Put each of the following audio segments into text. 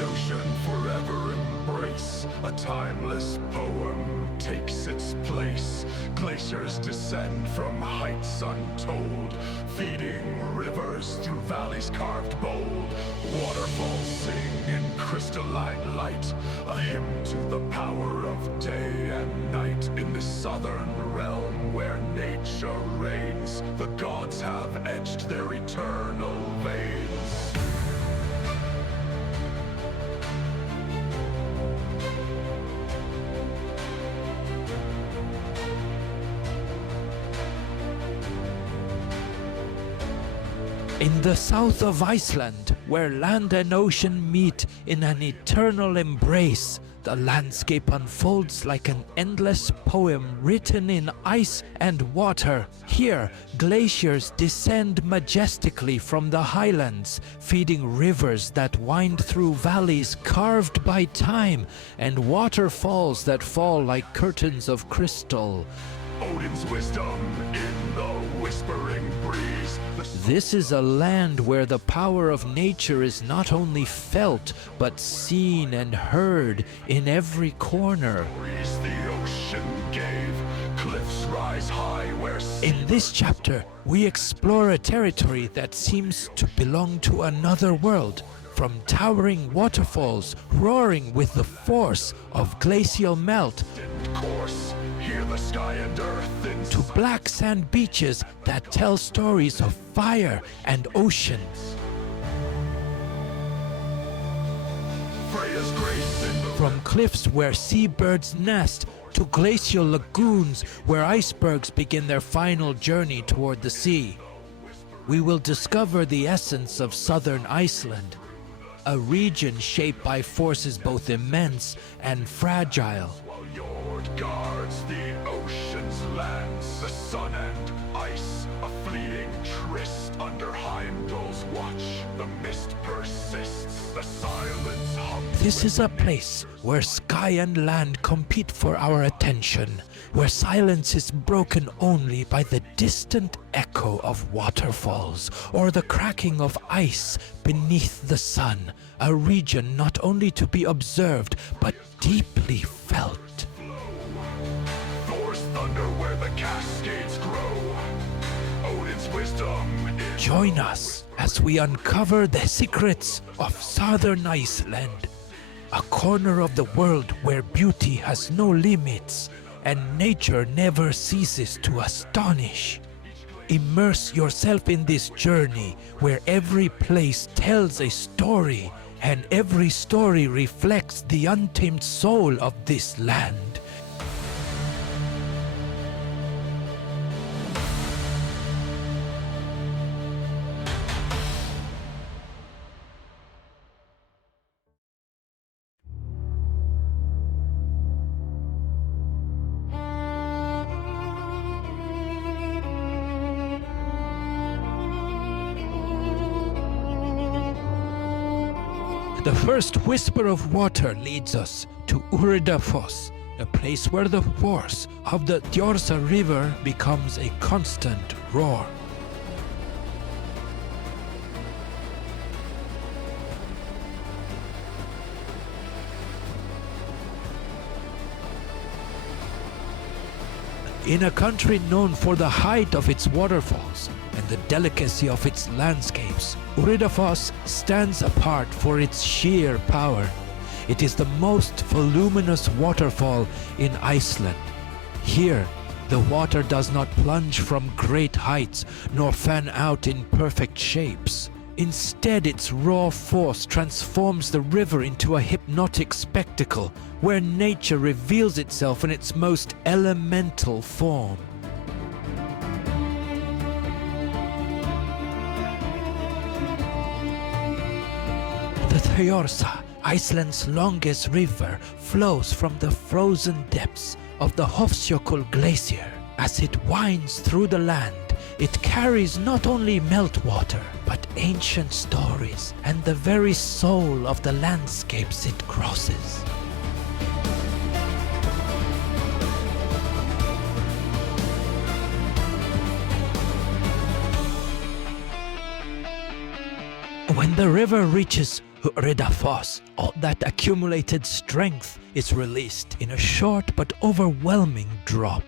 ocean forever embrace. A timeless poem takes its place. Glaciers descend from heights untold, feeding rivers through valleys carved bold. Waterfalls sing in crystalline light, a hymn to the power of day and night. In this southern realm where nature reigns, the gods have etched their eternal veins. In the south of Iceland, where land and ocean meet in an eternal embrace, the landscape unfolds like an endless poem written in ice and water. Here, glaciers descend majestically from the highlands, feeding rivers that wind through valleys carved by time, and waterfalls that fall like curtains of crystal. Odin's wisdom in the whispering breeze. This is a land where the power of nature is not only felt, but seen and heard in every corner. The ocean gave, cliffs rise high where In this chapter, we explore a territory that seems to belong to another world. From towering waterfalls roaring with the force of glacial melt, course, hear the sky and earth to black sand beaches that tell stories of fire and ocean. Freya's grace in the From cliffs where seabirds nest to glacial lagoons where icebergs begin their final journey toward the sea. We will discover the essence of southern Iceland, a region shaped by forces both immense and fragile. while Jord guards the ocean's lands, the sun and ice, a fleeting tryst under Heimdall's watch. The mist persists, the silence hums. This is a place where sky and land compete for our attention, where silence is broken only by the distant echo of waterfalls or the cracking of ice beneath the sun, a region not only to be observed but deeply felt. Thor's thunder where the cascades grow. Odin's wisdom is Join us as we uncover the secrets of southern Iceland, a corner of the world where beauty has no limits and nature never ceases to astonish. Immerse yourself in this journey where every place tells a story and every story reflects the untamed soul of this land. The first whisper of water leads us to Urriðafoss, a place where the force of the Þjórsá River becomes a constant roar. In a country known for the height of its waterfalls and the delicacy of its landscapes, Urriðafoss stands apart for its sheer power. It is the most voluminous waterfall in Iceland. Here, the water does not plunge from great heights nor fan out in perfect shapes. Instead, its raw force transforms the river into a hypnotic spectacle where nature reveals itself in its most elemental form. The Þjórsá, Iceland's longest river, flows from the frozen depths of the Hofsjökull glacier. As it winds through the land, it carries not only meltwater, but ancient stories and the very soul of the landscapes it crosses. When the river reaches Urriðafoss, all that accumulated strength is released in a short but overwhelming drop.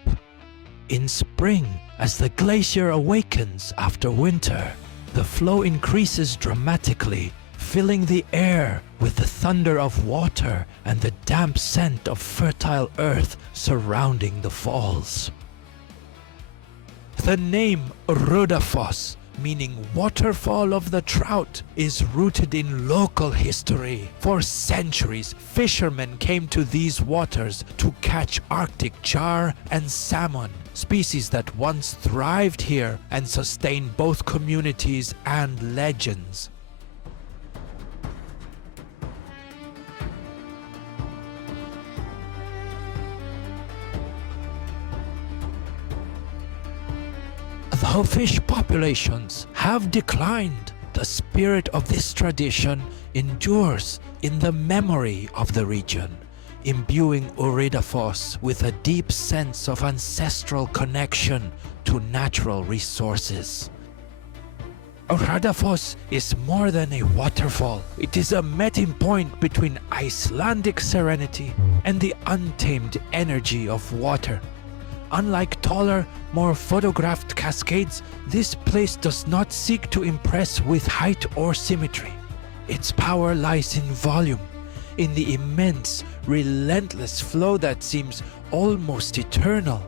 In spring, as the glacier awakens after winter, the flow increases dramatically, filling the air with the thunder of water and the damp scent of fertile earth surrounding the falls. The name Urriðafoss, meaning waterfall of the trout, is rooted in local history. For centuries, fishermen came to these waters to catch Arctic char and salmon, species that once thrived here and sustained both communities and legends. Though fish populations have declined, the spirit of this tradition endures in the memory of the region, imbuing Urriðafoss with a deep sense of ancestral connection to natural resources. Urriðafoss is more than a waterfall. It is a meeting point between Icelandic serenity and the untamed energy of water. Unlike taller, more photographed cascades, this place does not seek to impress with height or symmetry. Its power lies in volume, in the immense, relentless flow that seems almost eternal.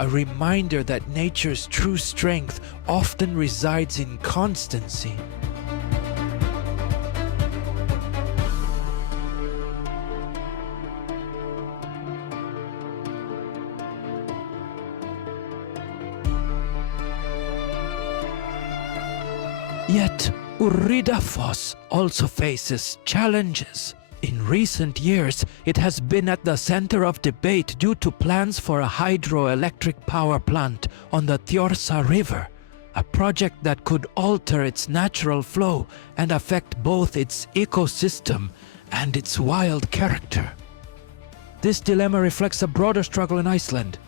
A reminder that nature's true strength often resides in constancy. Yet, Urriðafoss also faces challenges. In recent years, it has been at the center of debate due to plans for a hydroelectric power plant on the Thjórsa River, a project that could alter its natural flow and affect both its ecosystem and its wild character. This dilemma reflects a broader struggle in Iceland,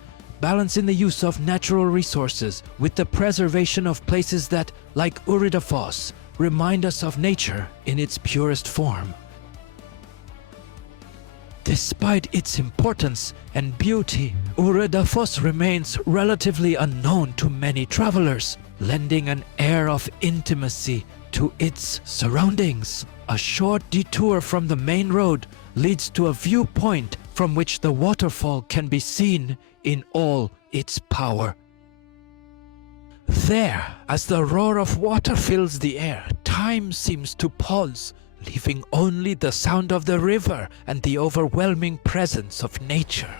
balancing the use of natural resources with the preservation of places that, like Urriðafoss, remind us of nature in its purest form. Despite its importance and beauty, Urriðafoss remains relatively unknown to many travelers, lending an air of intimacy to its surroundings. A short detour from the main road leads to a viewpoint from which the waterfall can be seen in all its power. There, as the roar of water fills the air, time seems to pause, leaving only the sound of the river and the overwhelming presence of nature.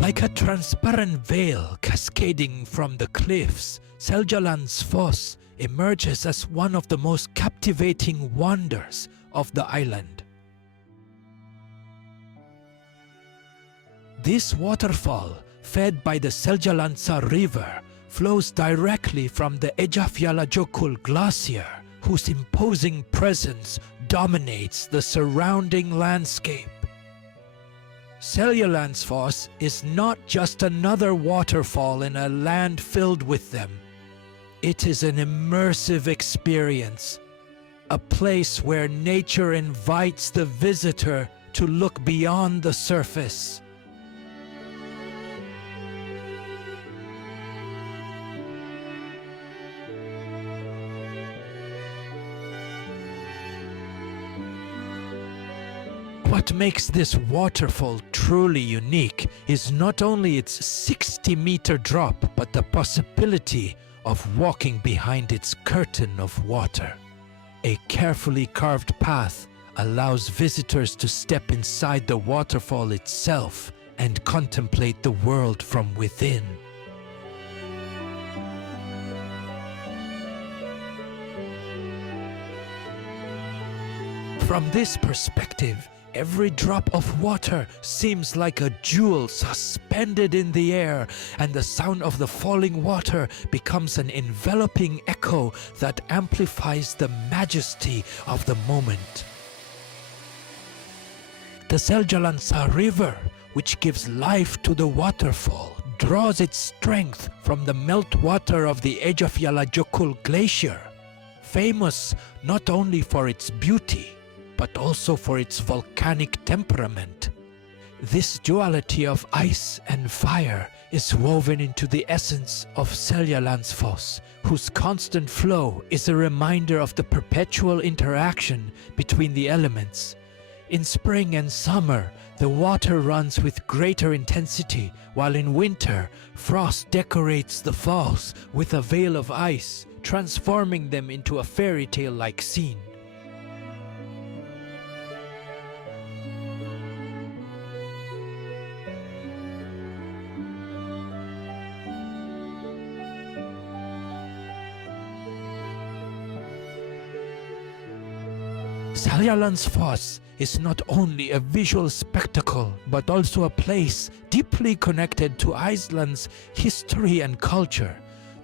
Like a transparent veil cascading from the cliffs, Seljalandsfoss emerges as one of the most captivating wonders of the island. This waterfall, fed by the Seljalandsfoss River, flows directly from the Eyjafjallajökull glacier, whose imposing presence dominates the surrounding landscape. Seljalandsfoss is not just another waterfall in a land filled with them. It is an immersive experience, a place where nature invites the visitor to look beyond the surface. What makes this waterfall truly unique is not only its 60-meter drop, but the possibility of walking behind its curtain of water. A carefully carved path allows visitors to step inside the waterfall itself and contemplate the world from within. From this perspective, every drop of water seems like a jewel suspended in the air, and the sound of the falling water becomes an enveloping echo that amplifies the majesty of the moment. The Seljalandsfoss River, which gives life to the waterfall, draws its strength from the meltwater of the Eyjafjallajökull glacier, famous not only for its beauty, but also for its volcanic temperament. This duality of ice and fire is woven into the essence of Seljalandsfoss, whose constant flow is a reminder of the perpetual interaction between the elements. In spring and summer, the water runs with greater intensity, while in winter, frost decorates the falls with a veil of ice, transforming them into a fairy tale-like scene. Seljalandsfoss is not only a visual spectacle, but also a place deeply connected to Iceland's history and culture.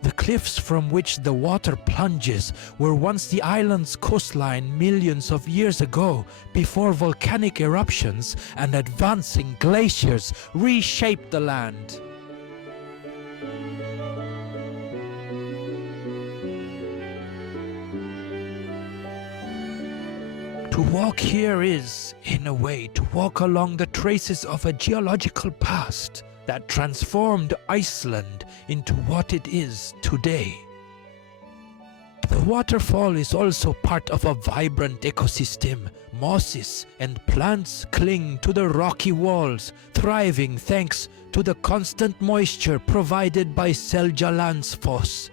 The cliffs from which the water plunges were once the island's coastline millions of years ago, before volcanic eruptions and advancing glaciers reshaped the land. To walk here is, in a way, to walk along the traces of a geological past that transformed Iceland into what it is today. The waterfall is also part of a vibrant ecosystem. Mosses and plants cling to the rocky walls, thriving thanks to the constant moisture provided by Seljalandsfoss.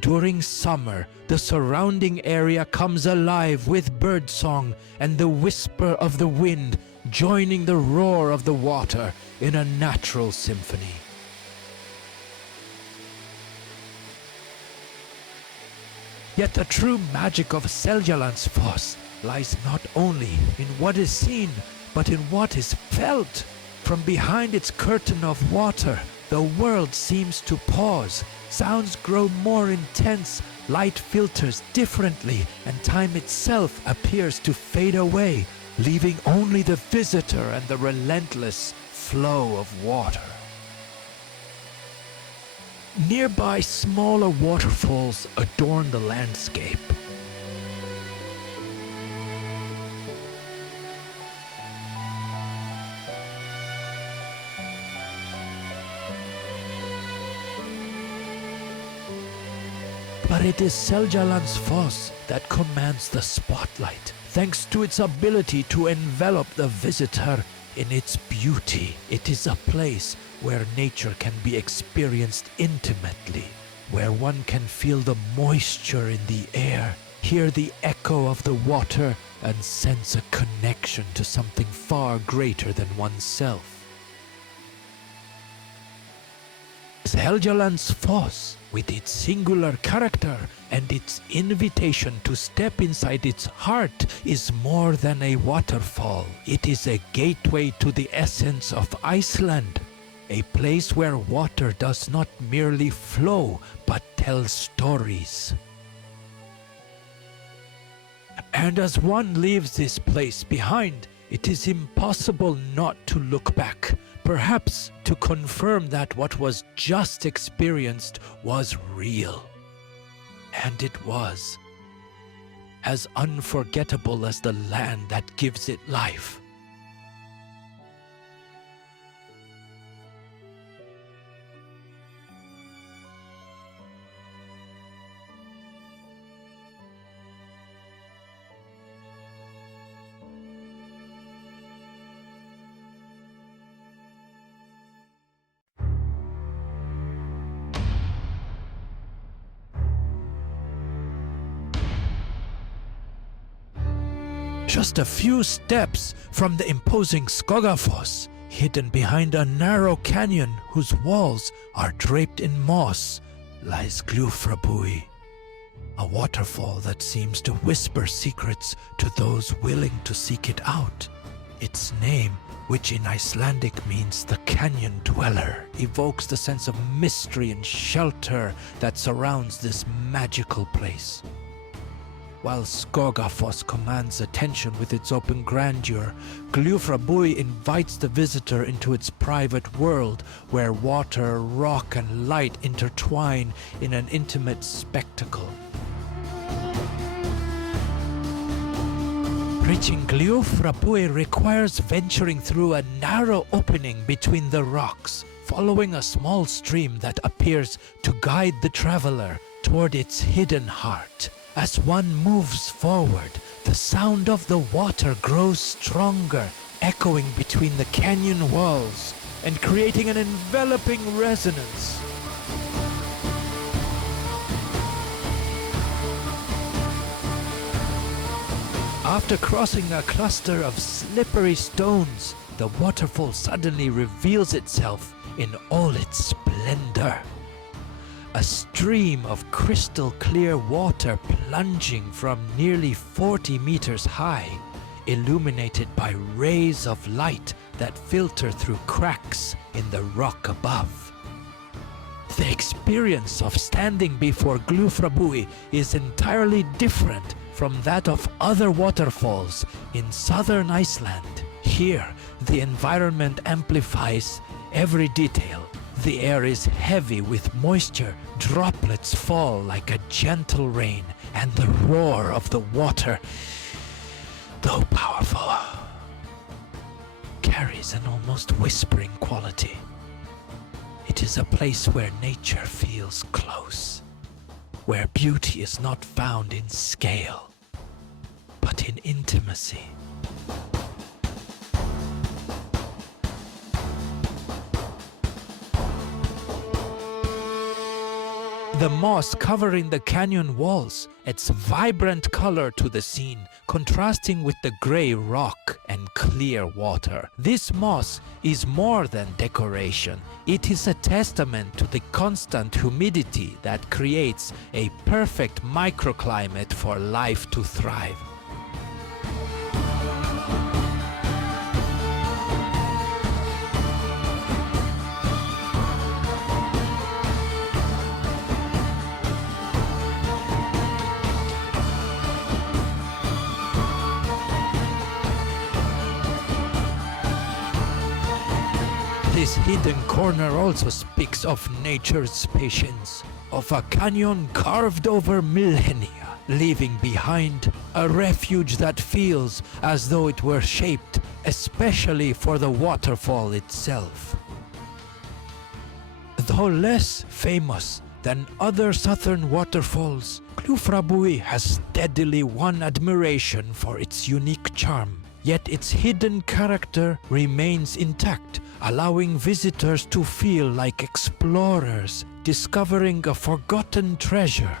During summer, the surrounding area comes alive with birdsong and the whisper of the wind, joining the roar of the water in a natural symphony. Yet the true magic of Seljalandsfoss lies not only in what is seen, but in what is felt. From behind its curtain of water, the world seems to pause. Sounds grow more intense, light filters differently, and time itself appears to fade away, leaving only the visitor and the relentless flow of water. Nearby smaller waterfalls adorn the landscape. But it is Seljalandsfoss that commands the spotlight, thanks to its ability to envelop the visitor in its beauty. It is a place where nature can be experienced intimately, where one can feel the moisture in the air, hear the echo of the water, and sense a connection to something far greater than oneself. Seljalandsfoss, with its singular character and its invitation to step inside its heart, is more than a waterfall. It is a gateway to the essence of Iceland, a place where water does not merely flow, but tells stories. And as one leaves this place behind, it is impossible not to look back, perhaps to confirm that what was just experienced was real. And it was. As unforgettable as the land that gives it life. Just a few steps from the imposing Skógafoss, hidden behind a narrow canyon whose walls are draped in moss, lies Gljúfrabúi, a waterfall that seems to whisper secrets to those willing to seek it out. Its name, which in Icelandic means the canyon dweller, evokes the sense of mystery and shelter that surrounds this magical place. While Skógafoss commands attention with its open grandeur, Gljúfrabúi invites the visitor into its private world where water, rock and light intertwine in an intimate spectacle. Reaching Gljúfrabúi requires venturing through a narrow opening between the rocks, following a small stream that appears to guide the traveler toward its hidden heart. As one moves forward, the sound of the water grows stronger, echoing between the canyon walls and creating an enveloping resonance. After crossing a cluster of slippery stones, the waterfall suddenly reveals itself in all its splendor. A stream of crystal clear water plunging from nearly 40 meters high, illuminated by rays of light that filter through cracks in the rock above. The experience of standing before Gljúfrabúi is entirely different from that of other waterfalls in southern Iceland. Here, the environment amplifies every detail. The air is heavy with moisture, droplets fall like a gentle rain, and the roar of the water, though powerful, carries an almost whispering quality. It is a place where nature feels close, where beauty is not found in scale, but in intimacy. The moss covering the canyon walls adds vibrant color to the scene, contrasting with the gray rock and clear water. This moss is more than decoration. It is a testament to the constant humidity that creates a perfect microclimate for life to thrive. This hidden corner also speaks of nature's patience, of a canyon carved over millennia, leaving behind a refuge that feels as though it were shaped especially for the waterfall itself. Though less famous than other southern waterfalls, Gljúfrabúi has steadily won admiration for its unique charm. Yet its hidden character remains intact, allowing visitors to feel like explorers discovering a forgotten treasure.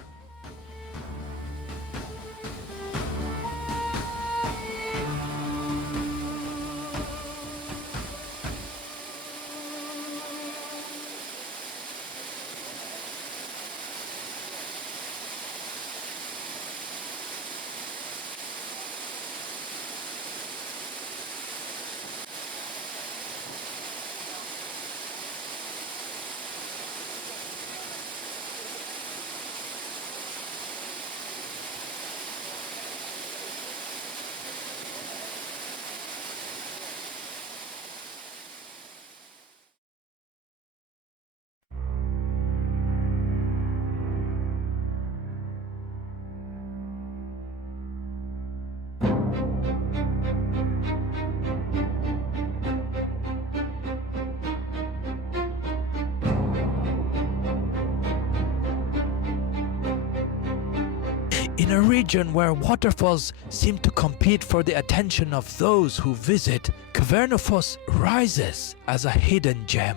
In a region where waterfalls seem to compete for the attention of those who visit, Kvernufoss rises as a hidden gem,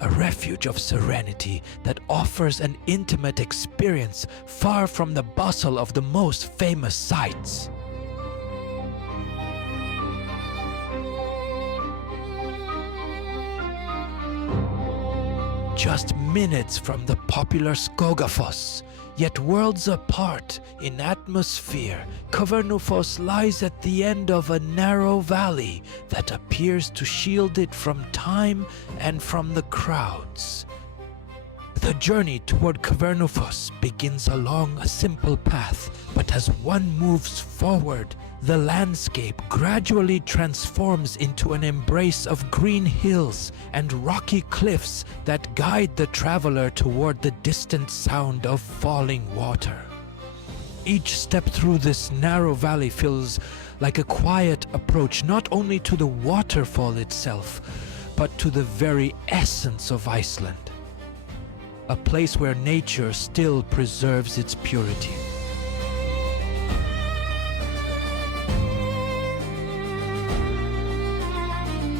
a refuge of serenity that offers an intimate experience far from the bustle of the most famous sights. just minutes from the popular Skógafoss, yet worlds apart in atmosphere, Kvernufoss lies at the end of a narrow valley that appears to shield it from time and from the crowds. The journey toward Kvernufoss begins along a simple path, but as one moves forward, the landscape gradually transforms into an embrace of green hills and rocky cliffs that guide the traveler toward the distant sound of falling water. Each step through this narrow valley feels like a quiet approach not only to the waterfall itself, but to the very essence of Iceland. A place where nature still preserves its purity.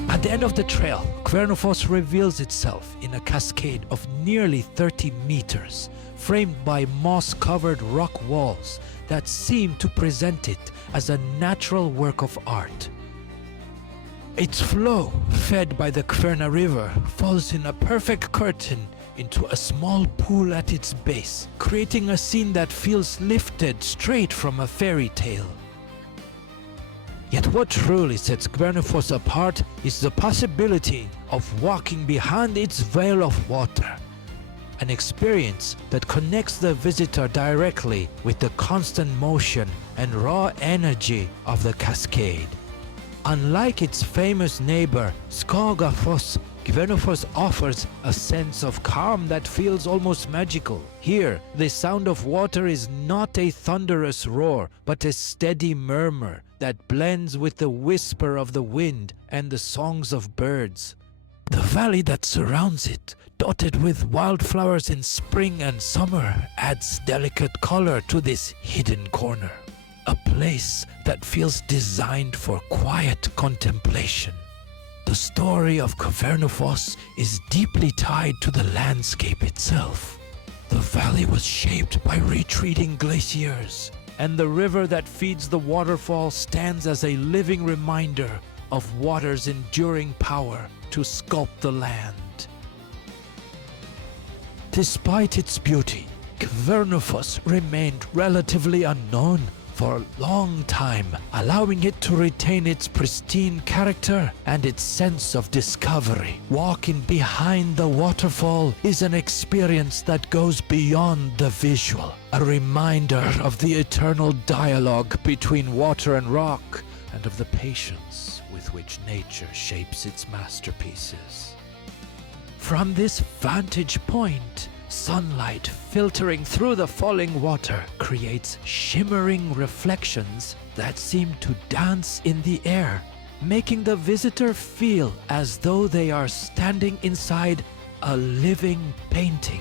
At the end of the trail, Kvernufoss reveals itself in a cascade of nearly 30 meters, framed by moss-covered rock walls that seem to present it as a natural work of art. Its flow, fed by the Kverna River, falls in a perfect curtain into a small pool at its base, creating a scene that feels lifted straight from a fairy tale. Yet what truly sets Kvernufoss apart is the possibility of walking behind its veil of water, an experience that connects the visitor directly with the constant motion and raw energy of the cascade. Unlike its famous neighbor, Skógafoss, Kvernufoss offers a sense of calm that feels almost magical. Here, the sound of water is not a thunderous roar, but a steady murmur that blends with the whisper of the wind and the songs of birds. The valley that surrounds it, dotted with wildflowers in spring and summer, adds delicate color to this hidden corner. A place that feels designed for quiet contemplation. The story of Kvernufoss is deeply tied to the landscape itself. The valley was shaped by retreating glaciers, and the river that feeds the waterfall stands as a living reminder of water's enduring power to sculpt the land. Despite its beauty, Kvernufoss remained relatively unknown for a long time, allowing it to retain its pristine character and its sense of discovery. Walking behind the waterfall is an experience that goes beyond the visual, a reminder of the eternal dialogue between water and rock, and of the patience with which nature shapes its masterpieces. From this vantage point, sunlight filtering through the falling water creates shimmering reflections that seem to dance in the air, making the visitor feel as though they are standing inside a living painting.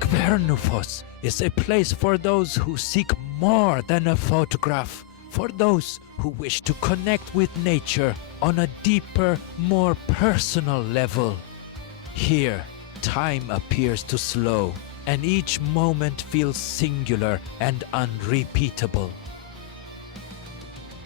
Kvernufoss is a place for those who seek more than a photograph, for those who wish to connect with nature on a deeper, more personal level. Here, time appears to slow, and each moment feels singular and unrepeatable.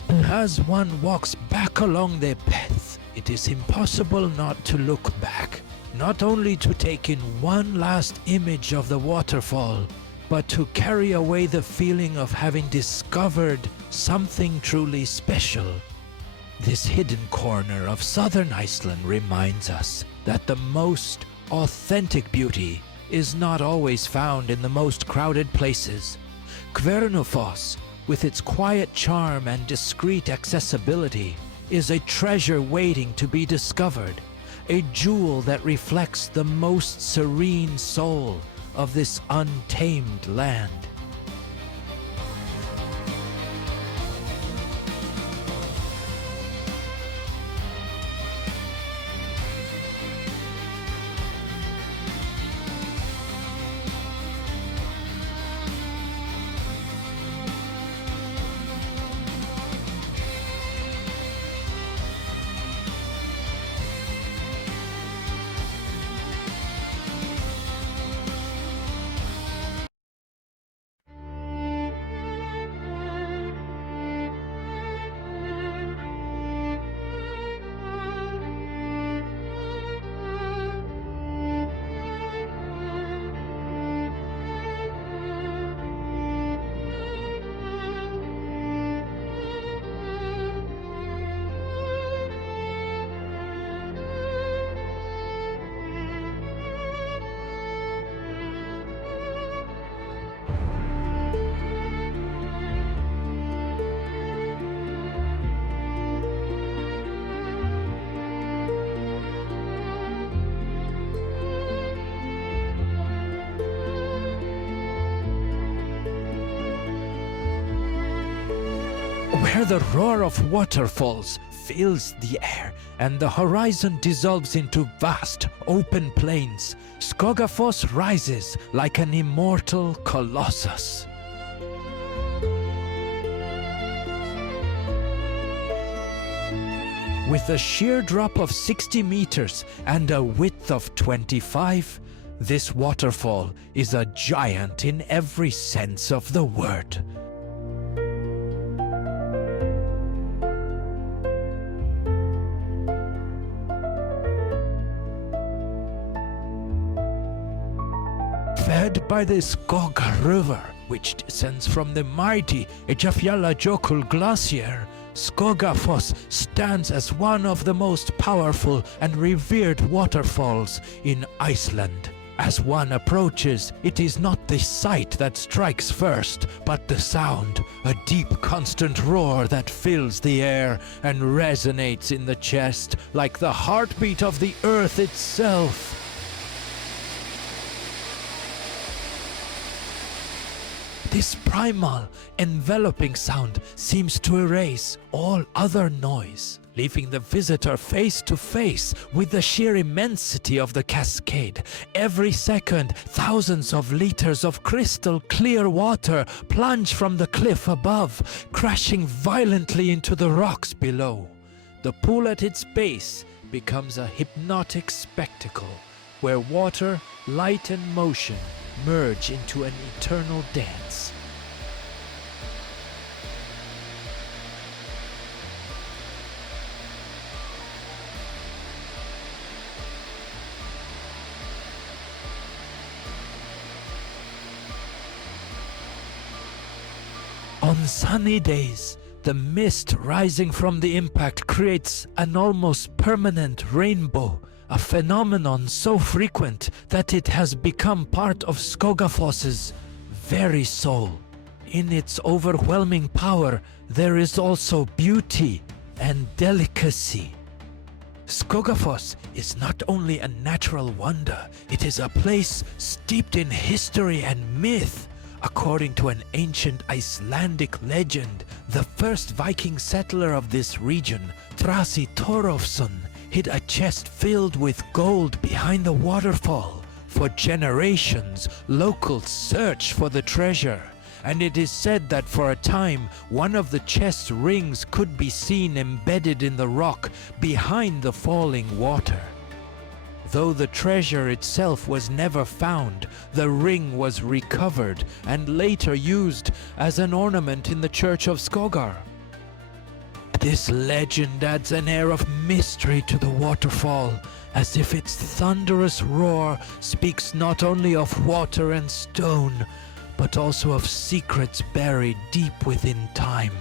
As one walks back along the path, it is impossible not to look back. Not only to take in one last image of the waterfall, but to carry away the feeling of having discovered something truly special. This hidden corner of southern Iceland reminds us that the most authentic beauty is not always found in the most crowded places. Kvernufoss, with its quiet charm and discreet accessibility, is a treasure waiting to be discovered. A jewel that reflects the most serene soul of this untamed land. where the roar of waterfalls fills the air and the horizon dissolves into vast open plains, Skógafoss rises like an immortal colossus. With a sheer drop of 60 meters and a width of 25, this waterfall is a giant in every sense of the word. Fed by the Skóga River, which descends from the mighty Eyjafjallajökull glacier, Skógafoss stands as one of the most powerful and revered waterfalls in Iceland. As one approaches, it is not the sight that strikes first, but the sound, a deep constant roar that fills the air and resonates in the chest like the heartbeat of the earth itself. This primal, enveloping sound seems to erase all other noise, leaving the visitor face to face with the sheer immensity of the cascade. Every second, thousands of liters of crystal clear water plunge from the cliff above, crashing violently into the rocks below. The pool at its base becomes a hypnotic spectacle, where water, light and motion merge into an eternal dance. On sunny days, the mist rising from the impact creates an almost permanent rainbow, a phenomenon so frequent that it has become part of Skógafoss's very soul. In its overwhelming power, there is also beauty and delicacy. Skógafoss is not only a natural wonder, it is a place steeped in history and myth. According to an ancient Icelandic legend, the first Viking settler of this region, Thraci Thorolfsson, hid a chest filled with gold behind the waterfall. For generations, locals searched for the treasure, and it is said that for a time, one of the chest's rings could be seen embedded in the rock behind the falling water. Though the treasure itself was never found, the ring was recovered and later used as an ornament in the church of Skógar. This legend adds an air of mystery to the waterfall, as if its thunderous roar speaks not only of water and stone, but also of secrets buried deep within time.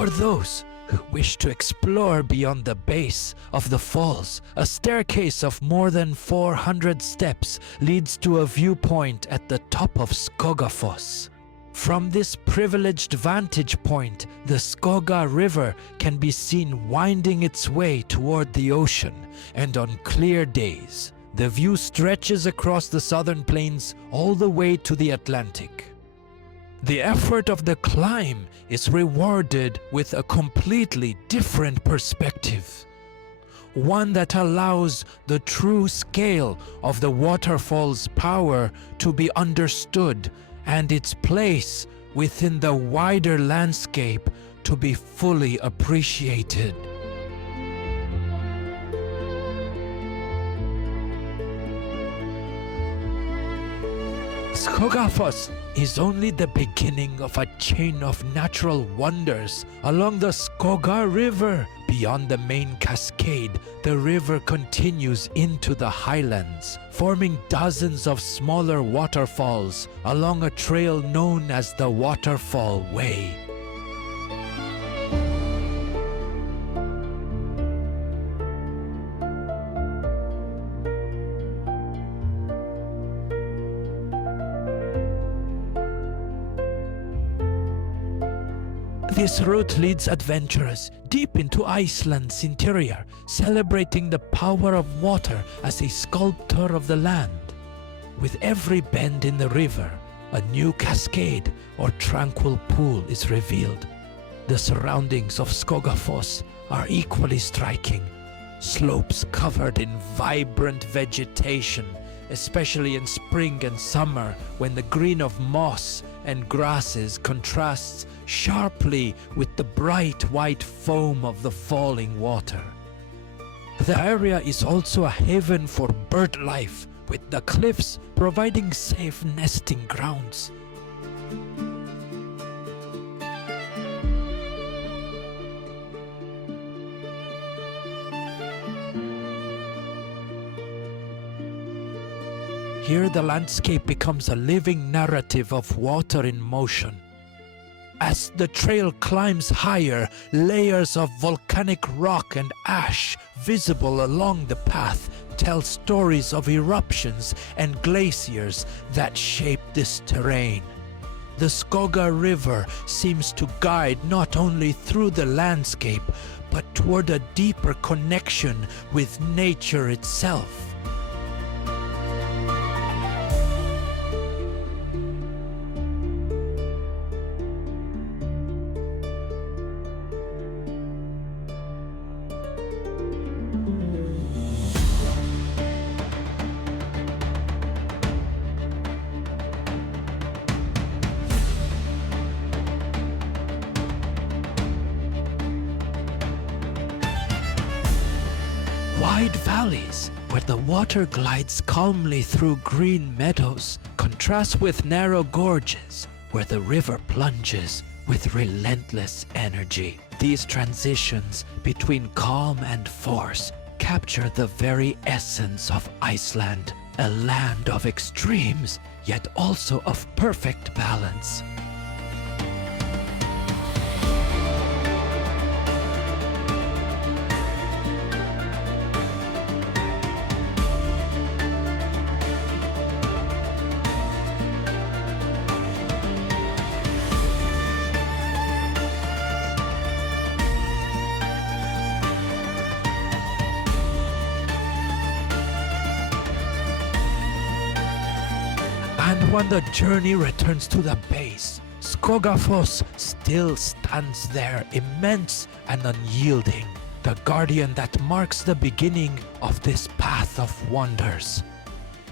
For those who wish to explore beyond the base of the falls, a staircase of more than 400 steps leads to a viewpoint at the top of Skógafoss. From this privileged vantage point, the Skóga River can be seen winding its way toward the ocean, and on clear days, the view stretches across the southern plains all the way to the Atlantic. The effort of the climb is rewarded with a completely different perspective, one that allows the true scale of the waterfall's power to be understood and its place within the wider landscape to be fully appreciated. Skógafoss is only the beginning of a chain of natural wonders along the Skóga River. Beyond the main cascade, the river continues into the highlands, forming dozens of smaller waterfalls along a trail known as the Waterfall Way. This route leads adventurers deep into Iceland's interior, celebrating the power of water as a sculptor of the land. With every bend in the river, a new cascade or tranquil pool is revealed. The surroundings of Skógafoss are equally striking. Slopes covered in vibrant vegetation, especially in spring and summer when the green of moss and grasses contrasts sharply with the bright white foam of the falling water. The area is also a haven for bird life, with the cliffs providing safe nesting grounds. Here the landscape becomes a living narrative of water in motion. As the trail climbs higher, layers of volcanic rock and ash visible along the path tell stories of eruptions and glaciers that shape this terrain. The Skóga River seems to guide not only through the landscape, but toward a deeper connection with nature itself. Wide valleys, where the water glides calmly through green meadows, contrast with narrow gorges, where the river plunges with relentless energy. These transitions between calm and force capture the very essence of Iceland, a land of extremes, yet also of perfect balance. And when the journey returns to the base, Skógafoss still stands there, immense and unyielding, the guardian that marks the beginning of this path of wonders.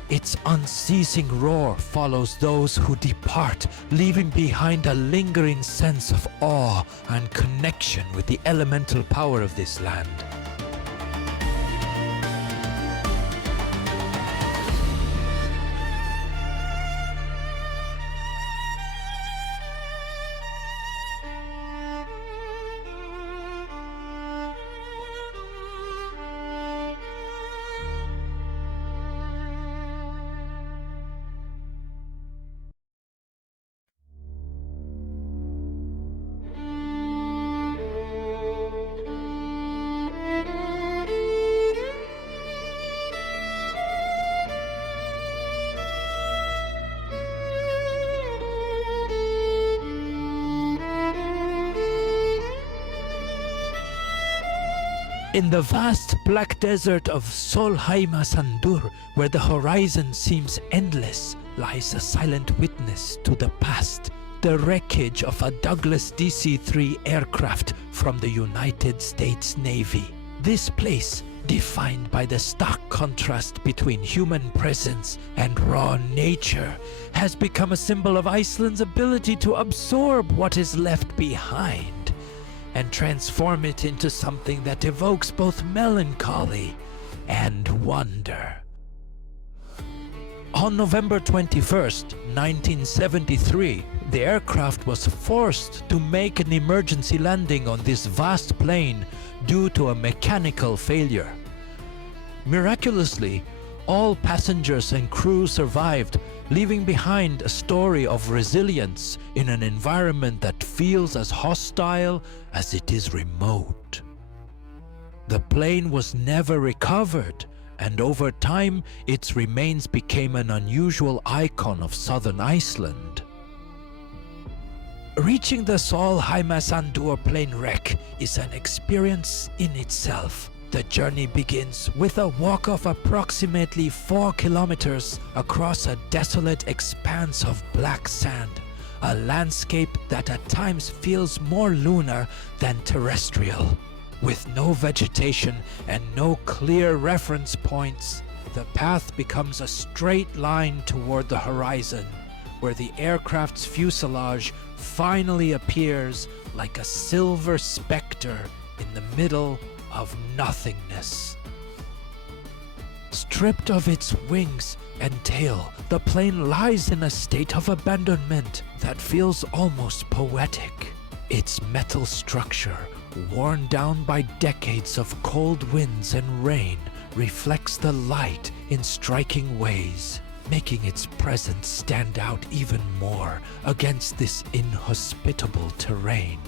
Its unceasing roar follows those who depart, leaving behind a lingering sense of awe and connection with the elemental power of this land. In the vast black desert of Sólheimasandur, where the horizon seems endless, lies a silent witness to the past, the wreckage of a Douglas DC-3 aircraft from the United States Navy. This place, defined by the stark contrast between human presence and raw nature, has become a symbol of Iceland's ability to absorb what is left behind and transform it into something that evokes both melancholy and wonder. On November 21st, 1973, the aircraft was forced to make an emergency landing on this vast plain due to a mechanical failure. Miraculously, all passengers and crew survived, leaving behind a story of resilience in an environment that feels as hostile as it is remote. The plane was never recovered, and over time its remains became an unusual icon of southern Iceland. Reaching the Sólheimasandur plain wreck is an experience in itself. The journey begins with a walk of approximately 4 kilometers across a desolate expanse of black sand, a landscape that at times feels more lunar than terrestrial. With no vegetation and no clear reference points, the path becomes a straight line toward the horizon, where the aircraft's fuselage finally appears like a silver specter in the middle of nothingness. Stripped of its wings and tail, the plane lies in a state of abandonment that feels almost poetic. Its metal structure, worn down by decades of cold winds and rain, reflects the light in striking ways, making its presence stand out even more against this inhospitable terrain.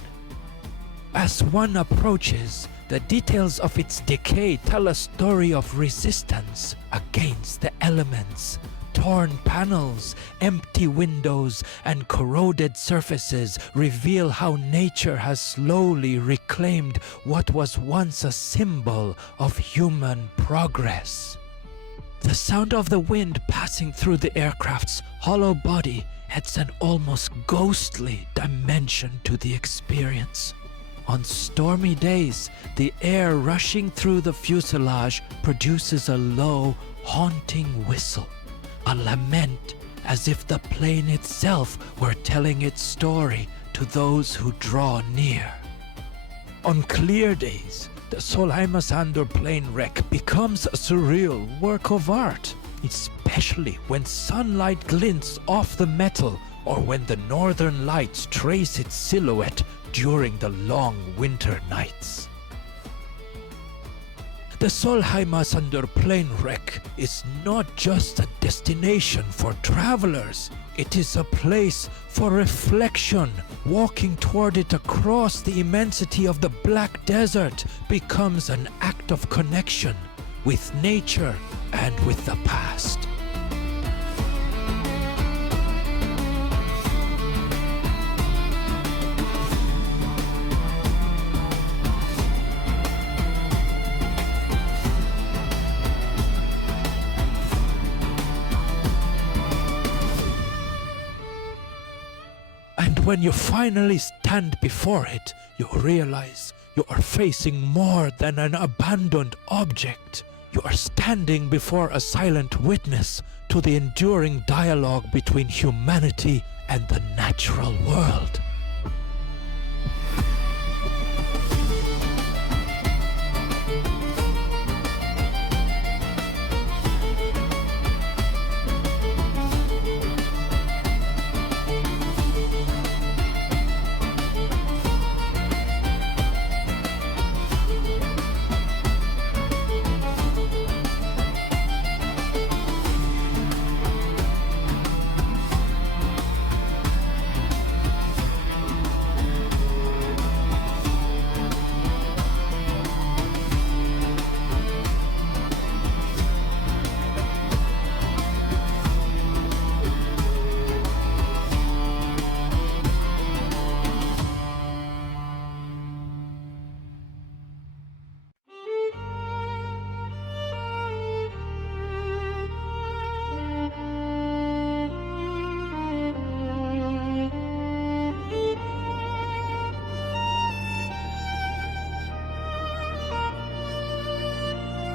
As one approaches, the details of its decay tell a story of resistance against the elements. Torn panels, empty windows, and corroded surfaces reveal how nature has slowly reclaimed what was once a symbol of human progress. The sound of the wind passing through the aircraft's hollow body adds an almost ghostly dimension to the experience. On stormy days, the air rushing through the fuselage produces a low, haunting whistle, a lament as if the plane itself were telling its story to those who draw near. On clear days, the Sólheimasandur plane wreck becomes a surreal work of art, especially when sunlight glints off the metal or when the northern lights trace its silhouette during the long winter nights. The Sólheimasandur plane wreck is not just a destination for travelers, it is a place for reflection. Walking toward it across the immensity of the Black Desert becomes an act of connection with nature and with the past. When you finally stand before it, you realize you are facing more than an abandoned object. You are standing before a silent witness to the enduring dialogue between humanity and the natural world.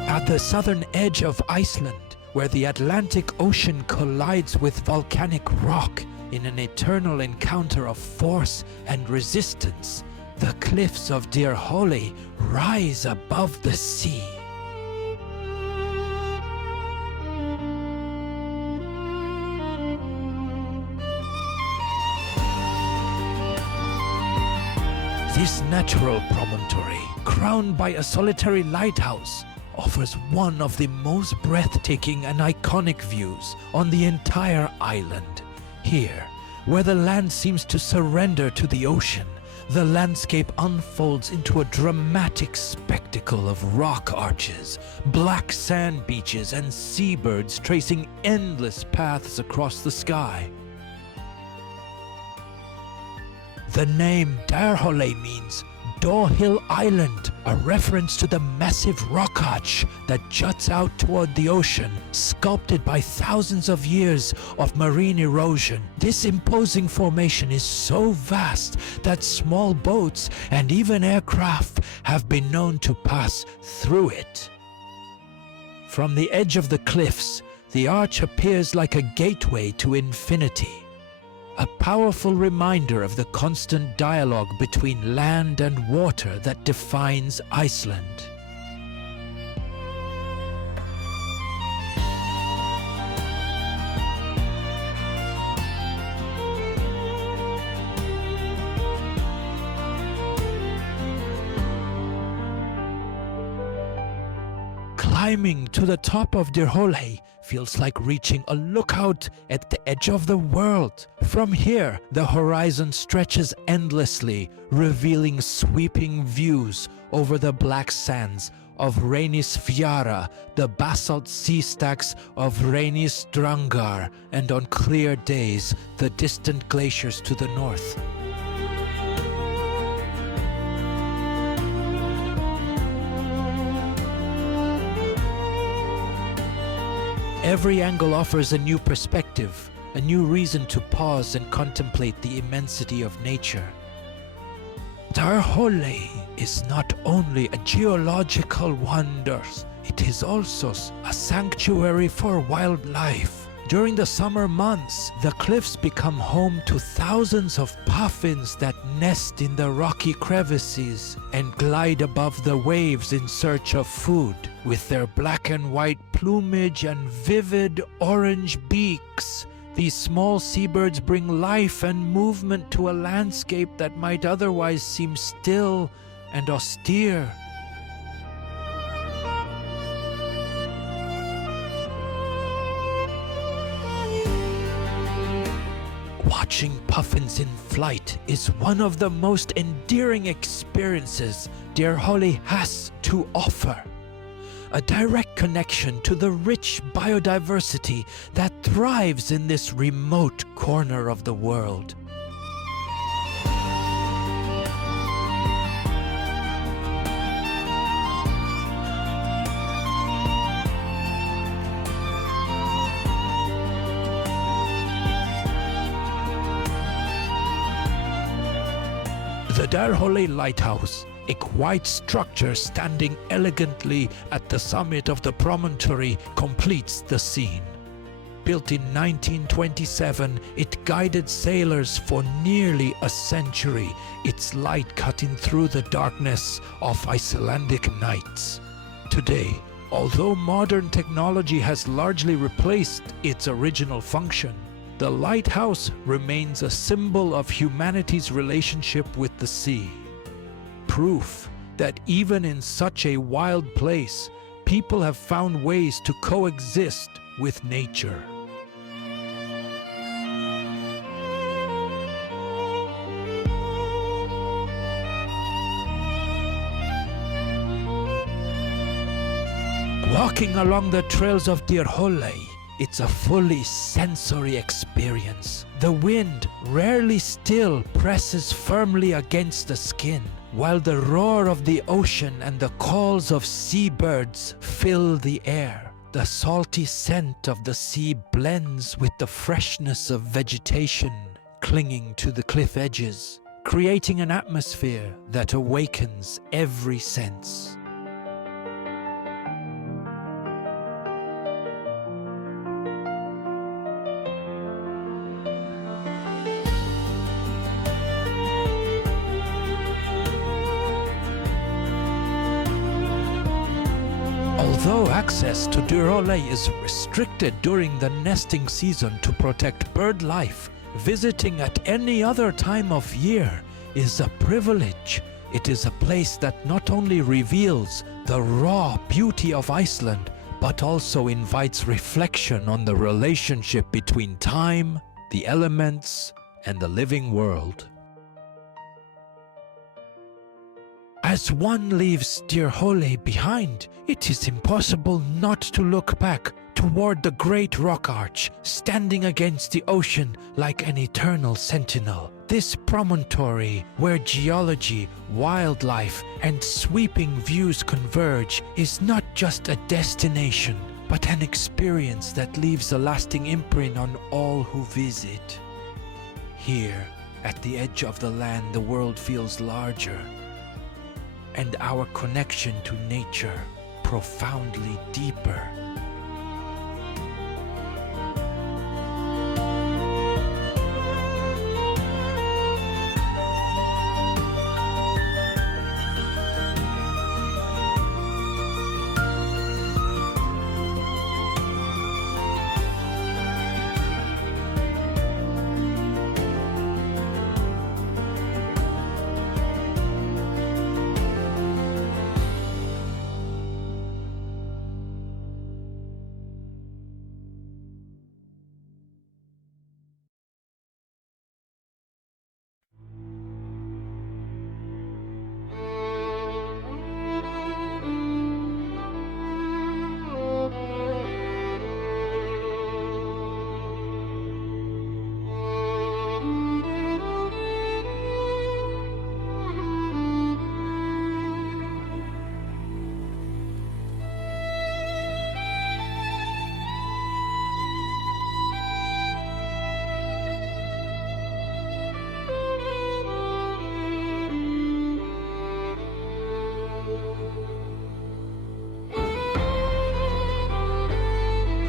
At the southern edge of Iceland, where the Atlantic Ocean collides with volcanic rock in an eternal encounter of force and resistance, the cliffs of Dyrhólaey rise above the sea. This natural promontory, crowned by a solitary lighthouse, offers one of the most breathtaking and iconic views on the entire island. Here, where the land seems to surrender to the ocean, the landscape unfolds into a dramatic spectacle of rock arches, black sand beaches, and seabirds tracing endless paths across the sky. The name Dyrhólaey means Dawhill Island, a reference to the massive rock arch that juts out toward the ocean, sculpted by thousands of years of marine erosion. This imposing formation is so vast that small boats and even aircraft have been known to pass through it. From the edge of the cliffs, the arch appears like a gateway to infinity. A powerful reminder of the constant dialogue between land and water that defines Iceland. Climbing to the top of Dyrhólaey feels like reaching a lookout at the edge of the world. From here, the horizon stretches endlessly, revealing sweeping views over the black sands of Reynisfjara, the basalt sea stacks of Reynisfjara, and on clear days, the distant glaciers to the north. Every angle offers a new perspective, a new reason to pause and contemplate the immensity of nature. Dyrhólaey is not only a geological wonder, it is also a sanctuary for wildlife. During the summer months, the cliffs become home to thousands of puffins that nest in the rocky crevices and glide above the waves in search of food. With their black and white plumage and vivid orange beaks, these small seabirds bring life and movement to a landscape that might otherwise seem still and austere. Watching puffins in flight is one of the most endearing experiences Dyrhólaey has to offer. A direct connection to the rich biodiversity that thrives in this remote corner of the world. The Dyrhólaey Lighthouse, a white structure standing elegantly at the summit of the promontory, completes the scene. Built in 1927, it guided sailors for nearly a century, its light cutting through the darkness of Icelandic nights. Today, although modern technology has largely replaced its original function, the lighthouse remains a symbol of humanity's relationship with the sea. Proof that even in such a wild place, people have found ways to coexist with nature. Walking along the trails of Dyrhólaey, it's a fully sensory experience. The wind, rarely still, presses firmly against the skin, while the roar of the ocean and the calls of seabirds fill the air. The salty scent of the sea blends with the freshness of vegetation clinging to the cliff edges, creating an atmosphere that awakens every sense. Although access to Dyrhólaey is restricted during the nesting season to protect bird life, visiting at any other time of year is a privilege. It is a place that not only reveals the raw beauty of Iceland, but also invites reflection on the relationship between time, the elements, and the living world. As one leaves Dyrhólaey behind, it is impossible not to look back toward the great rock arch, standing against the ocean like an eternal sentinel. This promontory, where geology, wildlife, and sweeping views converge, is not just a destination, but an experience that leaves a lasting imprint on all who visit. Here, at the edge of the land, the world feels larger, and our connection to nature profoundly deeper.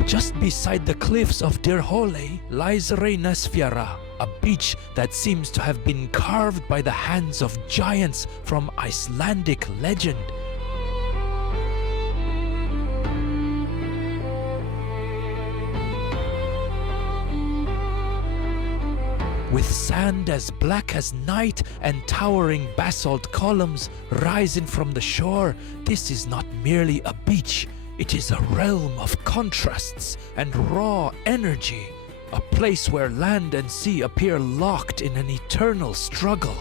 Just beside the cliffs of Dyrhólaey lies Reynisfjara, a beach that seems to have been carved by the hands of giants from Icelandic legend. With sand as black as night and towering basalt columns rising from the shore, this is not merely a beach. It is a realm of contrasts and raw energy, a place where land and sea appear locked in an eternal struggle.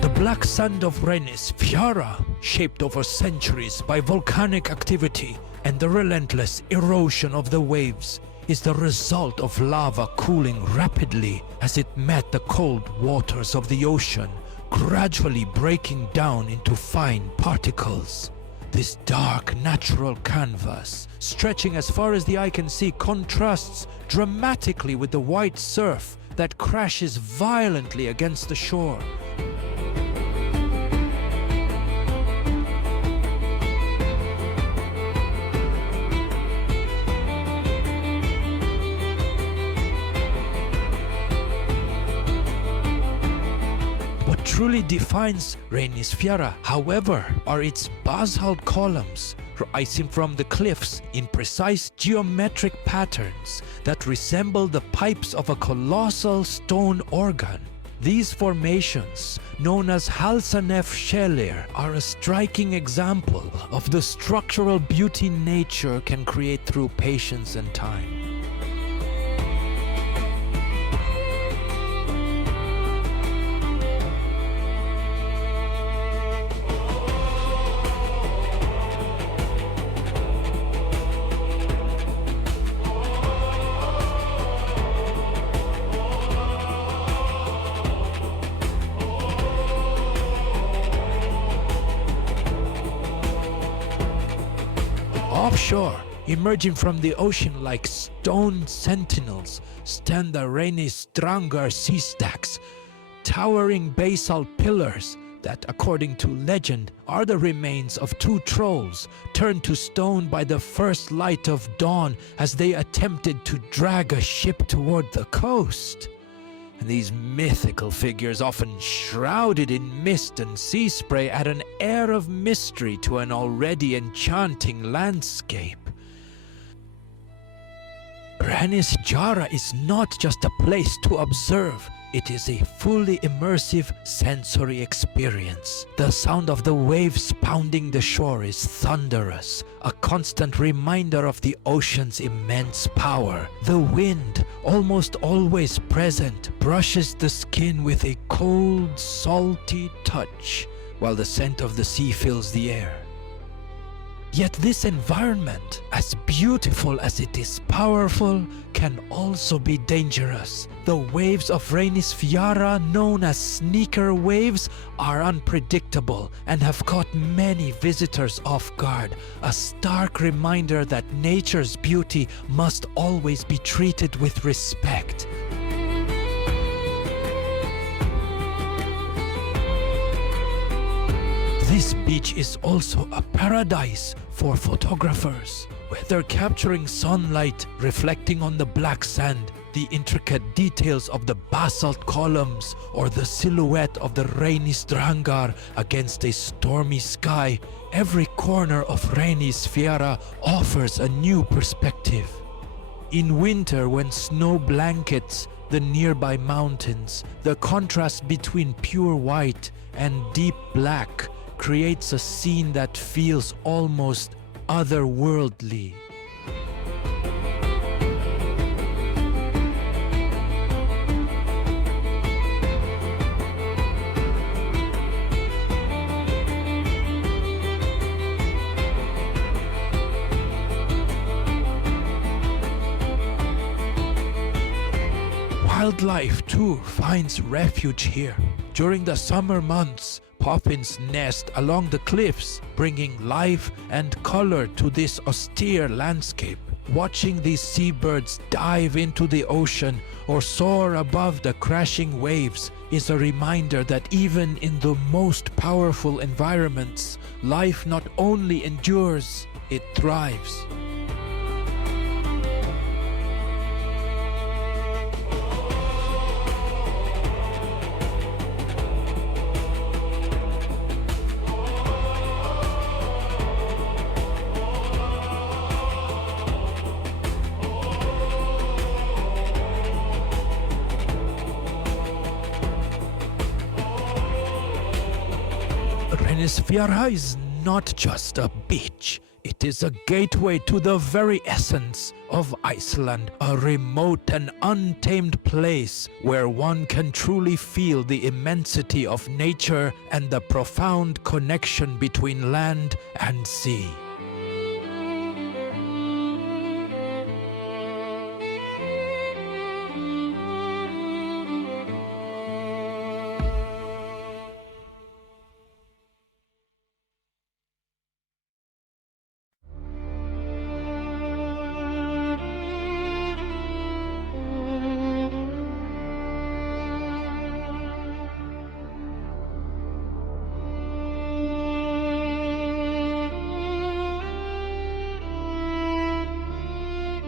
The black sand of Reynisfjara, shaped over centuries by volcanic activity and the relentless erosion of the waves, is the result of lava cooling rapidly as it met the cold waters of the ocean, gradually breaking down into fine particles. This dark natural canvas, stretching as far as the eye can see, contrasts dramatically with the white surf that crashes violently against the shore. What truly defines Reynisfjara, however, are its basalt columns rising from the cliffs in precise geometric patterns that resemble the pipes of a colossal stone organ. These formations, known as halsanefskelir, are a striking example of the structural beauty nature can create through patience and time. Offshore, emerging from the ocean like stone sentinels, stand the Reynisdrangar sea stacks, towering basalt pillars that, according to legend, are the remains of two trolls turned to stone by the first light of dawn as they attempted to drag a ship toward the coast. And these mythical figures, often shrouded in mist and sea spray, add an air of mystery to an already enchanting landscape. Reynisfjara is not just a place to observe, it is a fully immersive sensory experience. The sound of the waves pounding the shore is thunderous, a constant reminder of the ocean's immense power. The wind, almost always present, brushes the skin with a cold, salty touch, while the scent of the sea fills the air. Yet this environment, as beautiful as it is powerful, can also be dangerous. The waves of Reynisfjara, known as sneaker waves, are unpredictable and have caught many visitors off guard, a stark reminder that nature's beauty must always be treated with respect. This beach is also a paradise for photographers. Whether capturing sunlight reflecting on the black sand, the intricate details of the basalt columns, or the silhouette of the Reynisdrangar against a stormy sky, every corner of Reynisfjara offers a new perspective. In winter, when snow blankets the nearby mountains, the contrast between pure white and deep black creates a scene that feels almost otherworldly. Wildlife too finds refuge here. During the summer months, puffins nest along the cliffs, bringing life and color to this austere landscape. Watching these seabirds dive into the ocean or soar above the crashing waves is a reminder that even in the most powerful environments, life not only endures, it thrives. Reynisfjara is not just a beach. It is a gateway to the very essence of Iceland, a remote and untamed place where one can truly feel the immensity of nature and the profound connection between land and sea.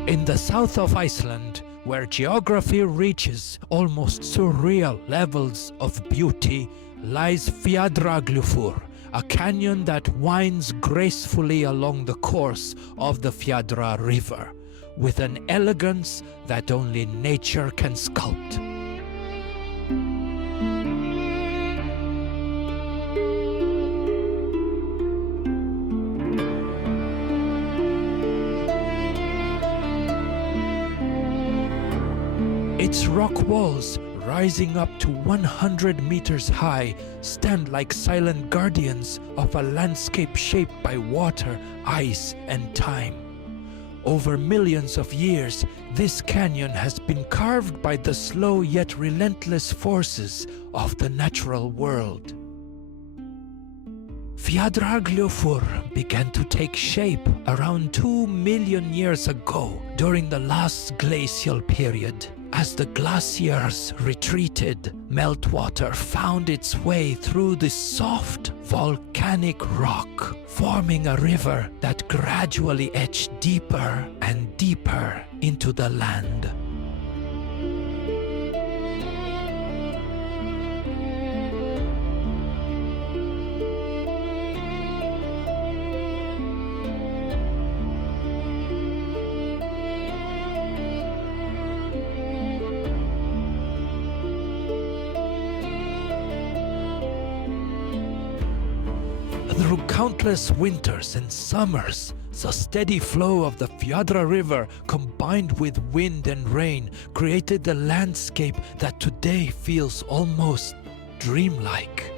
In the south of Iceland, where geography reaches almost surreal levels of beauty, lies Fjaðrárgljúfur, a canyon that winds gracefully along the course of the Fjaðra River, with an elegance that only nature can sculpt. Its rock walls, rising up to 100 meters high, stand like silent guardians of a landscape shaped by water, ice, and time. Over millions of years, this canyon has been carved by the slow yet relentless forces of the natural world. Fjaðrárgljúfur began to take shape around 2 million years ago during the last glacial period. As the glaciers retreated, meltwater found its way through the soft, volcanic rock, forming a river that gradually edged deeper and deeper into the land. Through countless winters and summers, the steady flow of the Fjaðra River combined with wind and rain created a landscape that today feels almost dreamlike.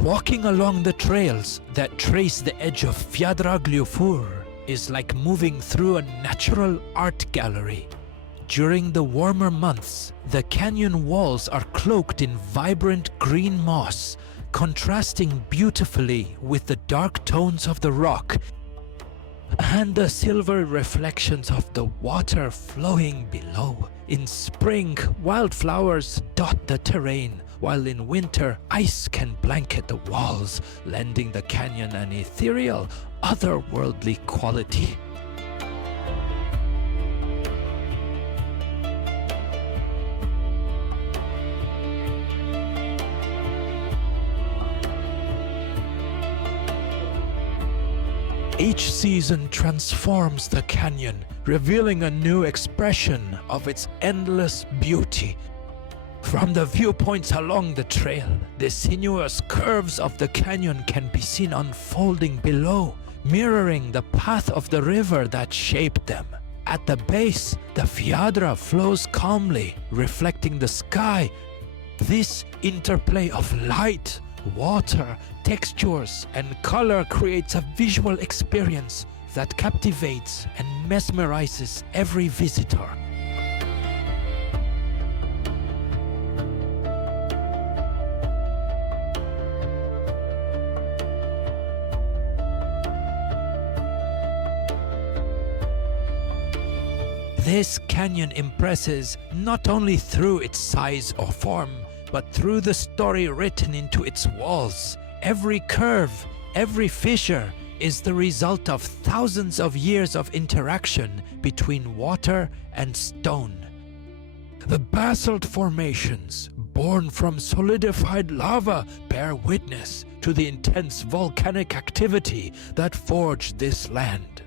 Walking along the trails that trace the edge of Fjaðrárgljúfur is like moving through a natural art gallery. During the warmer months, the canyon walls are cloaked in vibrant green moss, contrasting beautifully with the dark tones of the rock and the silver reflections of the water flowing below. In spring, wildflowers dot the terrain, while in winter, ice can blanket the walls, lending the canyon an ethereal, otherworldly quality. Each season transforms the canyon, revealing a new expression of its endless beauty. From the viewpoints along the trail, the sinuous curves of the canyon can be seen unfolding below, mirroring the path of the river that shaped them. At the base, the Fjaðra flows calmly, reflecting the sky. This interplay of light, water, textures, and color creates a visual experience that captivates and mesmerizes every visitor. This canyon impresses not only through its size or form, but through the story written into its walls. Every curve, every fissure is the result of thousands of years of interaction between water and stone. The basalt formations, born from solidified lava, bear witness to the intense volcanic activity that forged this land.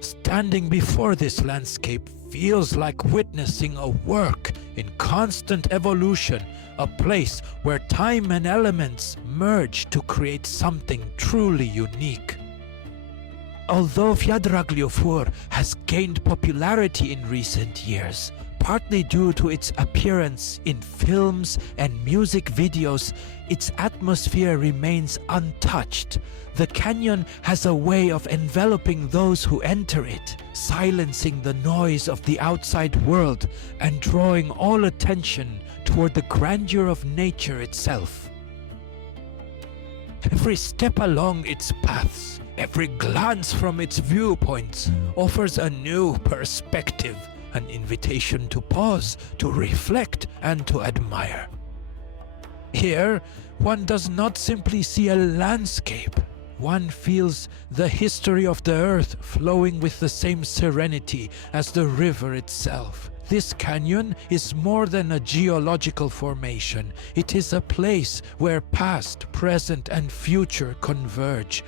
Standing before this landscape feels like witnessing a work in constant evolution, a place where time and elements merge to create something truly unique. Although Fjaðrárgljúfur has gained popularity in recent years, partly due to its appearance in films and music videos, its atmosphere remains untouched. The canyon has a way of enveloping those who enter it, silencing the noise of the outside world and drawing all attention toward the grandeur of nature itself. Every step along its paths, every glance from its viewpoints offers a new perspective, an invitation to pause, to reflect, and to admire. Here, one does not simply see a landscape. One feels the history of the earth flowing with the same serenity as the river itself. This canyon is more than a geological formation. It is a place where past, present, and future converge.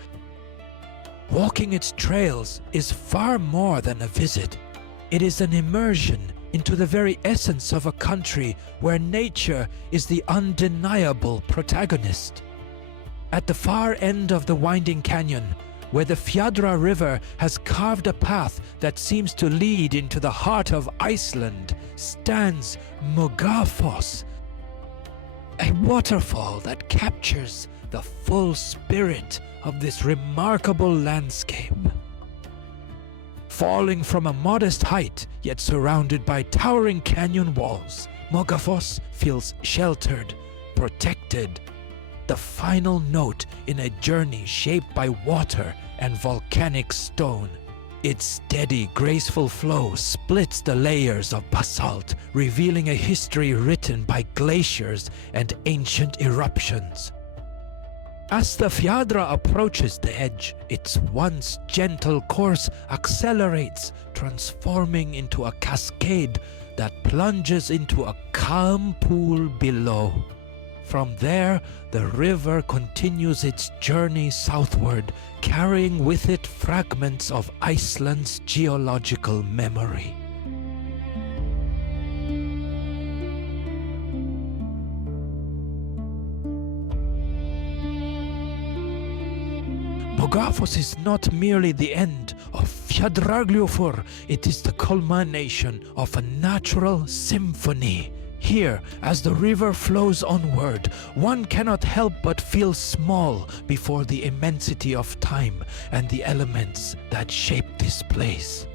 Walking its trails is far more than a visit. It is an immersion into the very essence of a country where nature is the undeniable protagonist. At the far end of the winding canyon, where the Fjaðra River has carved a path that seems to lead into the heart of Iceland, stands Skógafoss, a waterfall that captures the full spirit of this remarkable landscape. Falling from a modest height, yet surrounded by towering canyon walls, Skógafoss feels sheltered, protected, the final note in a journey shaped by water and volcanic stone. Its steady, graceful flow splits the layers of basalt, revealing a history written by glaciers and ancient eruptions. As the Fjaðra approaches the edge, its once gentle course accelerates, transforming into a cascade that plunges into a calm pool below. From there, the river continues its journey southward, carrying with it fragments of Iceland's geological memory. Skógafoss is not merely the end of Fjaðrárgljúfur, it is the culmination of a natural symphony. Here, as the river flows onward, one cannot help but feel small before the immensity of time and the elements that shape this place.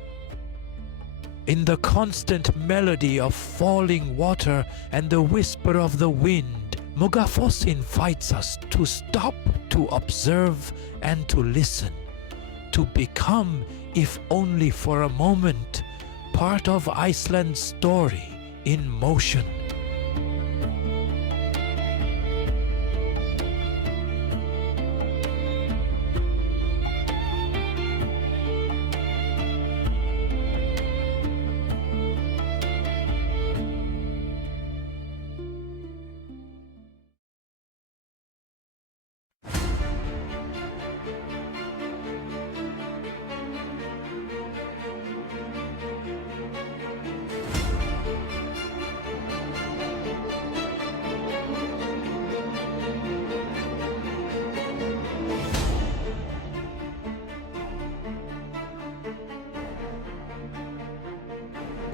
In the constant melody of falling water and the whisper of the wind, Skógafoss invites us to stop, to observe, and to listen, to become, if only for a moment, part of Iceland's story in motion.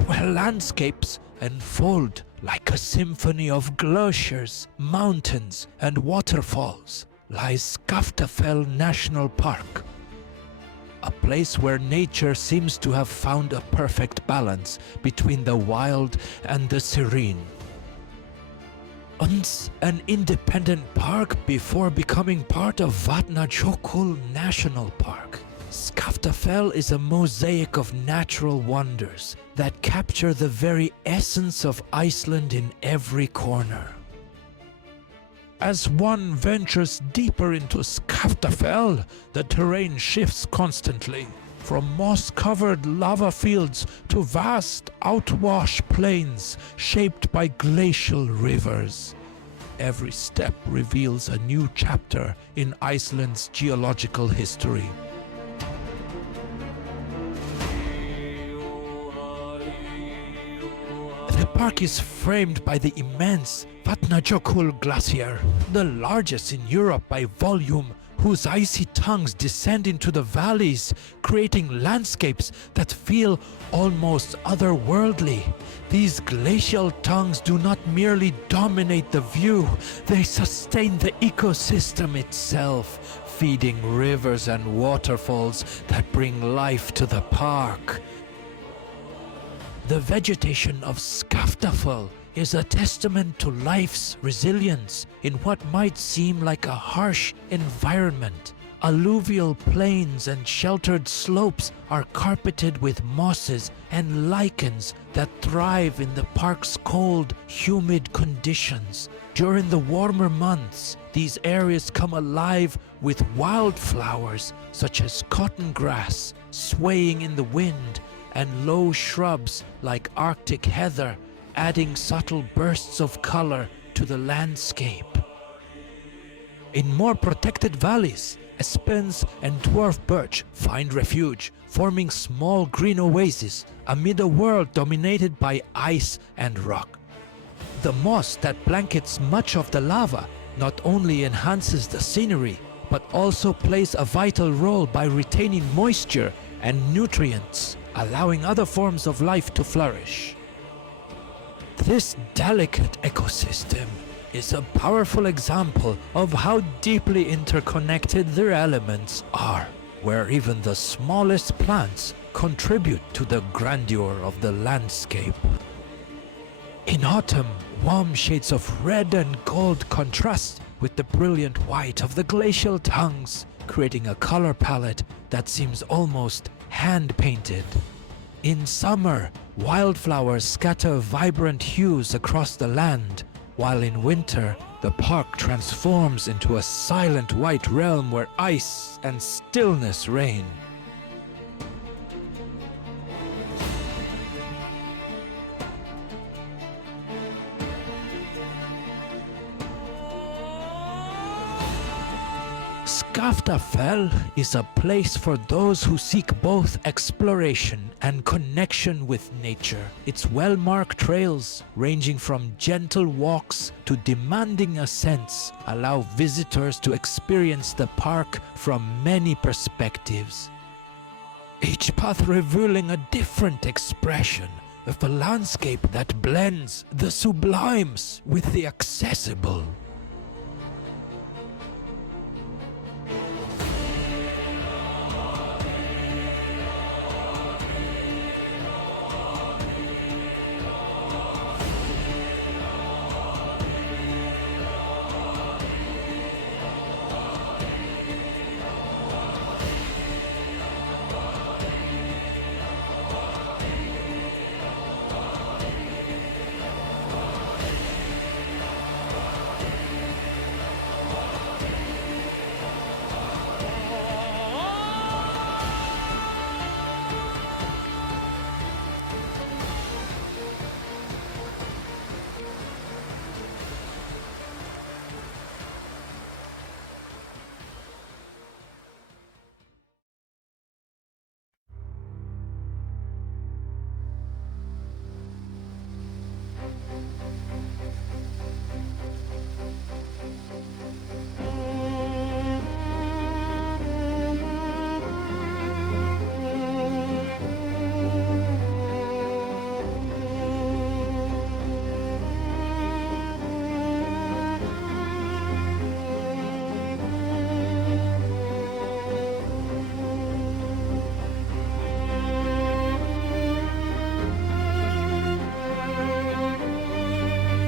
Where landscapes unfold like a symphony of glaciers, mountains, and waterfalls, lies Skaftafell National Park. A place where nature seems to have found a perfect balance between the wild and the serene. Once an independent park before becoming part of Vatnajökull National Park, Skaftafell is a mosaic of natural wonders that capture the very essence of Iceland in every corner. As one ventures deeper into Skaftafell, the terrain shifts constantly, from moss-covered lava fields to vast outwash plains shaped by glacial rivers. Every step reveals a new chapter in Iceland's geological history. The park is framed by the immense Vatnajökull Glacier, the largest in Europe by volume, whose icy tongues descend into the valleys, creating landscapes that feel almost otherworldly. These glacial tongues do not merely dominate the view, they sustain the ecosystem itself, feeding rivers and waterfalls that bring life to the park. The vegetation of Skaftafell is a testament to life's resilience in what might seem like a harsh environment. Alluvial plains and sheltered slopes are carpeted with mosses and lichens that thrive in the park's cold, humid conditions. During the warmer months, these areas come alive with wildflowers such as cotton grass swaying in the wind, and low shrubs like Arctic heather, adding subtle bursts of color to the landscape. In more protected valleys, aspens and dwarf birch find refuge, forming small green oases amid a world dominated by ice and rock. The moss that blankets much of the lava not only enhances the scenery, but also plays a vital role by retaining moisture and nutrients, allowing other forms of life to flourish. This delicate ecosystem is a powerful example of how deeply interconnected their elements are, where even the smallest plants contribute to the grandeur of the landscape. In autumn, warm shades of red and gold contrast with the brilliant white of the glacial tongues, creating a color palette that seems almost hand-painted. In summer, wildflowers scatter vibrant hues across the land, while in winter, the park transforms into a silent white realm where ice and stillness reign. Skaftafell is a place for those who seek both exploration and connection with nature. Its well-marked trails, ranging from gentle walks to demanding ascents, allow visitors to experience the park from many perspectives. Each path revealing a different expression, of a landscape that blends the sublimes with the accessible.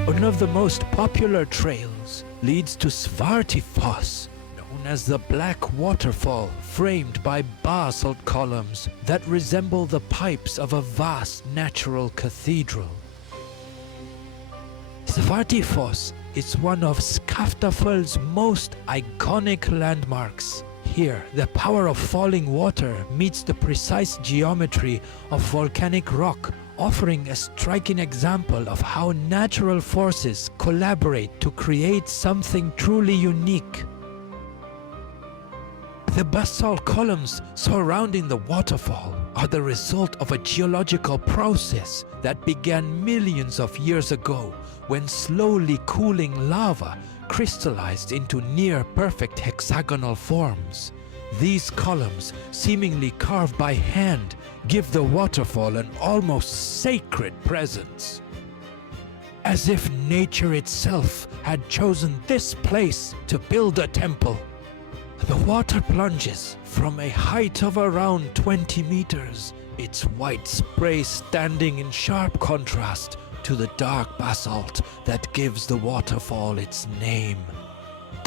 One of the most popular trails leads to Svartifoss, known as the Black Waterfall, framed by basalt columns that resemble the pipes of a vast natural cathedral. Svartifoss is one of Skaftafell's most iconic landmarks. Here, the power of falling water meets the precise geometry of volcanic rock, offering a striking example of how natural forces collaborate to create something truly unique. The basalt columns surrounding the waterfall are the result of a geological process that began millions of years ago when slowly cooling lava crystallized into near-perfect hexagonal forms. These columns, seemingly carved by hand, give the waterfall an almost sacred presence. As if nature itself had chosen this place to build a temple. The water plunges from a height of around 20 meters, its white spray standing in sharp contrast to the dark basalt that gives the waterfall its name.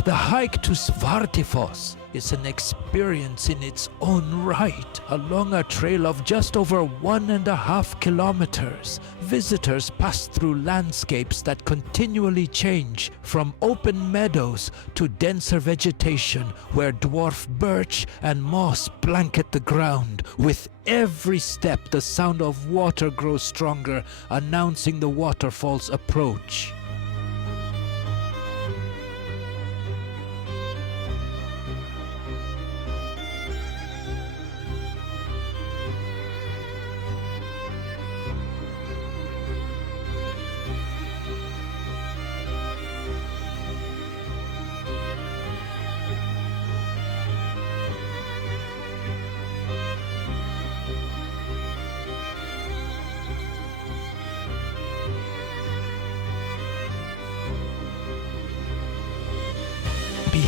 The hike to Svartifoss is an experience in its own right. Along a trail of just over 1.5 kilometers, visitors pass through landscapes that continually change, from open meadows to denser vegetation where dwarf birch and moss blanket the ground. With every step, the sound of water grows stronger, announcing the waterfall's approach.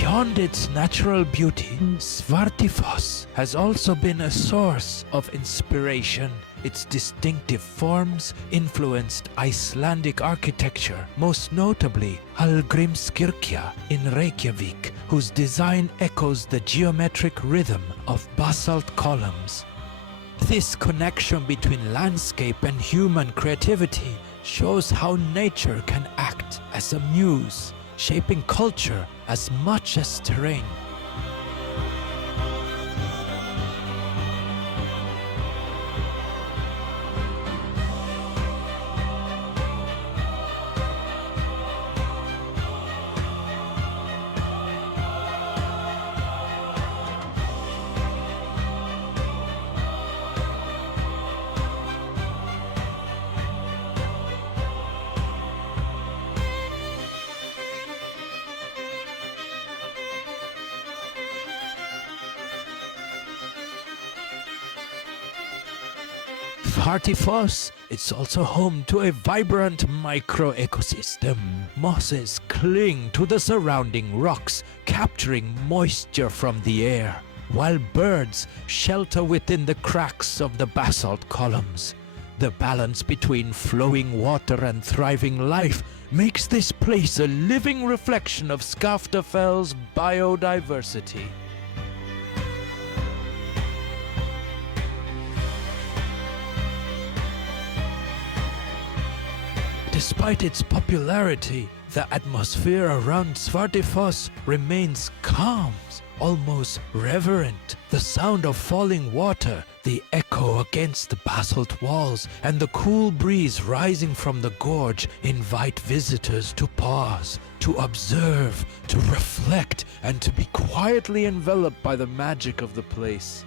Beyond its natural beauty, Svartifoss has also been a source of inspiration. Its distinctive forms influenced Icelandic architecture, most notably Hallgrímskirkja in Reykjavik, whose design echoes the geometric rhythm of basalt columns. This connection between landscape and human creativity shows how nature can act as a muse, shaping culture as much as terrain. Svartifoss It's also home to a vibrant micro-ecosystem. Mosses cling to the surrounding rocks, capturing moisture from the air, while birds shelter within the cracks of the basalt columns. The balance between flowing water and thriving life makes this place a living reflection of Skaftafell's biodiversity. Despite its popularity, the atmosphere around Svartifoss remains calm, almost reverent. The sound of falling water, the echo against the basalt walls, and the cool breeze rising from the gorge invite visitors to pause, to observe, to reflect, and to be quietly enveloped by the magic of the place.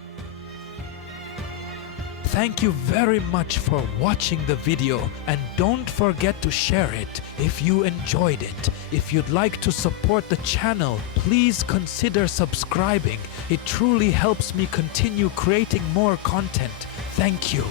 Thank you very much for watching the video, and don't forget to share it if you enjoyed it. If you'd like to support the channel, please consider subscribing. It truly helps me continue creating more content. Thank you.